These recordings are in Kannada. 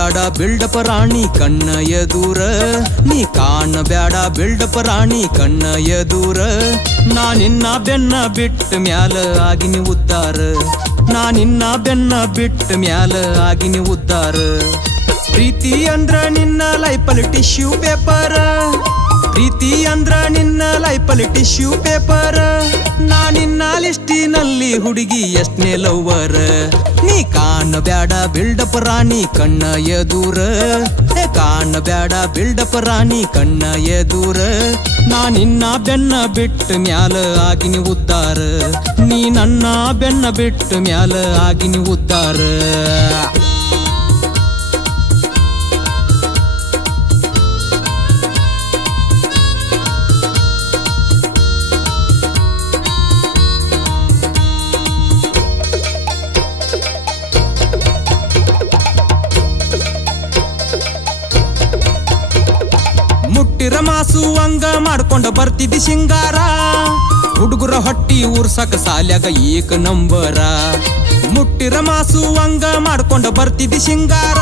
ಬ್ಯಾಡ ಬಿಲ್ಡಪ ರಾಣಿ ಕಣ್ಣ ಎದೂರ ನೀ ಕಾಣಬ್ಯಾಡ ಬಿಲ್ಡಪ ರಾಣಿ ಕಣ್ಣ ಎದೂರ ನಾನಿನ್ನ ಬೆನ್ನ ಬಿಟ್ಟ ಮ್ಯಾಲ ಆಗಿನಿ ಉದ್ದಾರ ನಾನಿನ್ನ ಬೆನ್ನ ಬಿಟ್ಟ ಮ್ಯಾಲ ಆಗಿನಿ ಉದ್ದಾರ ಪ್ರೀತಿ ಅಂದ್ರ ನಿನ್ನ ಲೈಫಲ್ಲಿ ಟಿಶ್ಯೂ ಪೇಪರ್ ಪ್ರೀತಿ ಅಂದ್ರ ನಿನ್ನ ಲೈಫಲ್ಲಿ ಟಿಶ್ಯೂ ಪೇಪರ್ ನಾನಿನ್ನ ಲಿಸ್ಟಿನಲ್ಲಿ ಹುಡುಗಿ ಎಷ್ಟನೇ ಲವ್ವರ್ ನೀ ಕಾಣಬ್ಯಾಡ ಬಿಲ್ಡಪ್ ರಾಣಿ ಕಣ್ಣ ಎದೂರ ಕಾಣಬ್ಯಾಡ ಬಿಲ್ಡಪ್ ರಾಣಿ ಕಣ್ಣ ಎದೂರ ನಾನಿನ್ನ ಬೆನ್ನ ಬಿಟ್ಟ ಮ್ಯಾಲ ಆಗಿನಿ ಉದ್ದಾರ ನೀ ನನ್ನ ಬೆನ್ನ ಬಿಟ್ಟ ಮ್ಯಾಲ ಆಗಿನಿ ಉದ್ದಾರ ಮುಟ್ಟಿರ ಮಾಸು ಹಂಗ ಮಾಡ್ಕೊಂಡ ಬರ್ತಿದ್ದಿ ಸಿಂಗಾರ ಹುಡುಗರ ಹೊಟ್ಟಿ ಊರ್ಸಕ ಸಾಲ್ಯಾಗ ಏಕ ನಂಬರ ಮುಟ್ಟಿರ ಮಾಸು ಹಂಗ ಮಾಡ್ಕೊಂಡ ಬರ್ತಿದ್ದಿ ಸಿಂಗಾರ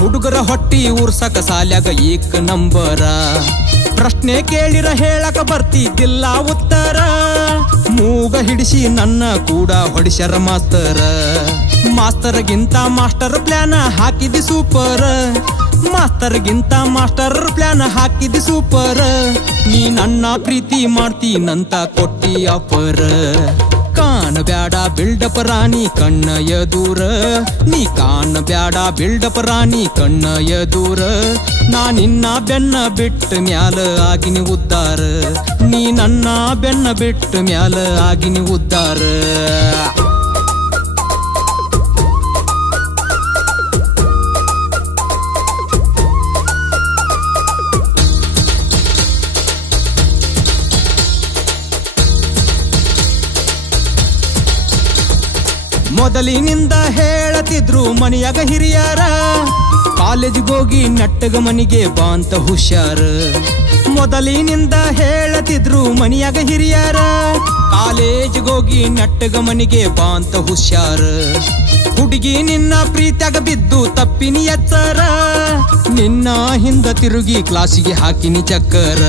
ಹುಡುಗರ ಹೊಟ್ಟಿ ಊರ್ಸಕ ಸಾಲ್ಯಾಗ ಏಕ ನಂಬರ ಪ್ರಶ್ನೆ ಕೇಳಿರ ಹೇಳಕ ಬರ್ತಿದ್ದಿಲ್ಲ ಉತ್ತರ ಮೂಗ ಹಿಡಿಸಿ ನನ್ನ ಕೂಡ ಹೊಡಿಸ್ಯಾರ ಮಾಸ್ತರ್ಗಿಂತ ಮಾಸ್ಟರ್ ಪ್ಲಾನ್ ಹಾಕಿದಿ ಸೂಪರ್ ಮಾಸ್ತರ್ಗಿಂತ ಮಾಸ್ಟರ್ ಪ್ಲಾನ್ ಹಾಕಿದಿ ಸೂಪರ್ ನೀ ನನ್ನ ಪ್ರೀತಿ ಮಾಡ್ತೀನಂತ ಕೊಟ್ಟಿ ಆಫರ್ ಕಾಣಬ್ಯಾಡ ಬಿಲ್ಡಪ್ ರಾಣಿ ಕಣ್ಣ ಎದೂರ ನೀ ಕಾಣಬ್ಯಾಡ ಬಿಲ್ಡಪ್ ರಾಣಿ ಕಣ್ಣ ಎದೂರ ನಾನಿನ್ನ ಬೆನ್ನ ಬಿಟ್ಟ ಮ್ಯಾಲ ಆಗಿನಿ ಉದ್ದಾರ ನೀ ನನ್ನ ಬೆನ್ನ ಬಿಟ್ಟ ಮ್ಯಾಲ ಆಗಿನಿ ಉದ್ದಾರ ಮೊದಲಿನಿಂದ ಹೇಳತಿದ್ರು ಮನೆಯಾಗ ಹಿರಿಯರ ಕಾಲೇಜಿಗೋಗಿ ನೆಟ್ಟಗ ಮನಿಗೆ ಬಾಂತ ಹುಷಾರ ಮೊದಲಿನಿಂದ ಹೇಳತಿದ್ರು ಮನೆಯಾಗ ಹಿರಿಯರ ಕಾಲೇಜಿಗೋಗಿ ನೆಟ್ಟಗ ಮನಿಗೆ ಬಾಂತ ಹುಷಾರ ಹುಡುಗಿ ನಿನ್ನ ಪ್ರೀತ್ಯಾಗ ಬಿದ್ದು ತಪ್ಪಿನಿ ಎಚ್ಚರ ನಿನ್ನ ಹಿಂದ ತಿರುಗಿ ಕ್ಲಾಸಿಗೆ ಹಾಕಿನಿ ಚಕ್ಕರ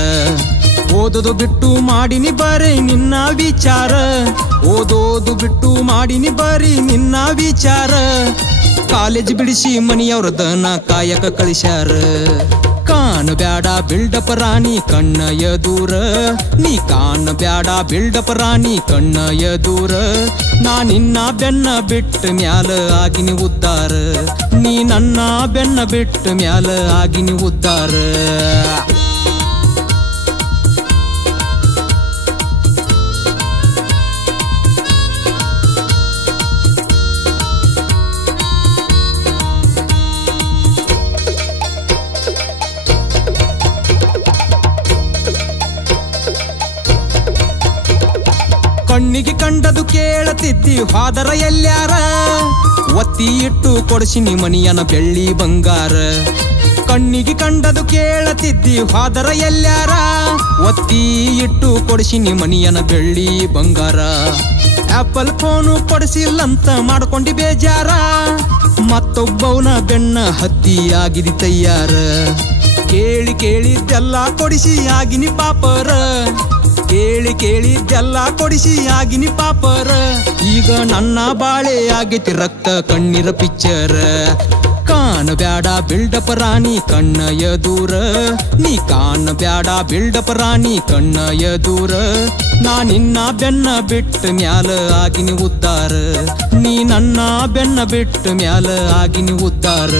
ಓದೋದು ಬಿಟ್ಟು ಮಾಡಿನಿ ಬರೀ ನಿನ್ನ ವಿಚಾರ ಓದೋದು ಬಿಟ್ಟು ಮಾಡಿನಿ ಬರೀ ನಿನ್ನ ವಿಚಾರ ಕಾಲೇಜ್ ಬಿಡಿಸಿ ಮನಿಯವ್ರ ದನ ಕಾಯಕ ಕಳಿಸ್ಯಾರ ಕಾಣಬ್ಯಾಡ ಬಿಲ್ಡಪ್ ರಾಣಿ ಕಣ್ಣ ಎದೂರ ನೀ ಕಾಣಬ್ಯಾಡ ಬಿಲ್ಡಪ್ ರಾಣಿ ಕಣ್ಣ ಎದೂರ ನಾನಿನ್ನ ಬೆನ್ನ ಬಿಟ್ಟ ಮ್ಯಾಲ ಆಗಿನಿ ಉದ್ದಾರ ನೀ ನನ್ನ ಬೆನ್ನ ಬಿಟ್ಟ ಮ್ಯಾಲ ಆಗಿನಿ ಉದ್ದಾರ ಕಣ್ಣಿಗೆ ಕಂಡದು ಕೇಳತಿದ್ದಿ ಹಾದರ ಎಲ್ಲ್ಯಾರ ಒತ್ತಿ ಇಟ್ಟು ಕೊಡಿಸಿನಿ ಮನಿಯನ ಬೆಳ್ಳಿ ಬಂಗಾರ ಕಣ್ಣಿಗೆ ಕಂಡದು ಕೇಳತಿದ್ದಿ ಹಾದರ ಎಲ್ಲ್ಯಾರ ಒತ್ತಿ ಇಟ್ಟು ಕೊಡಿಸಿನಿ ಮನಿಯನ ಬೆಳ್ಳಿ ಬಂಗಾರ ಆಪಲ್ ಫೋನು ಕೊಡಿಸಿಲ್ಲಂತ ಮಾಡ್ಕೊಂಡಿ ಬೇಜಾರ ಮತ್ತೊಬ್ಬವನ ಬೆನ್ನ ಹತ್ತಿ ಆಗಿದಿ ತಯ್ಯಾರ ಕೇಳಿ ಕೇಳಿದ್ದೆಲ್ಲ ಕೊಡಿಸಿ ಆಗಿನಿ ಪಾಪರ ಕೇಳಿ ಕೇಳಿದ್ದೆಲ್ಲ ಕೊಡಿಸಿ ಆಗಿನಿ ಪಾಪರ ಈಗ ನನ್ನ ಬಾಳೆ ಆಗೈತಿ ರಕ್ತ ಕಣ್ಣೀರ ಪಿಕ್ಚರ್ ಕಾಣಬ್ಯಾಡ ಬಿಲ್ಡಪ್ ರಾಣಿ ಕಣ್ಣ ಎದೂರ ನೀ ಕಾಣಬ್ಯಾಡ ಬಿಲ್ಡಪ್ ರಾಣಿ ಕಣ್ಣ ಎದೂರ ನಾನಿನ್ನ ಬೆನ್ನ ಬಿಟ್ಟ ಮ್ಯಾಲ ಆಗಿನಿ ಉದ್ದಾರ ನೀ ನನ್ನ ಬೆನ್ನ ಬಿಟ್ಟ ಮ್ಯಾಲ ಆಗಿನಿ ಉದ್ದಾರ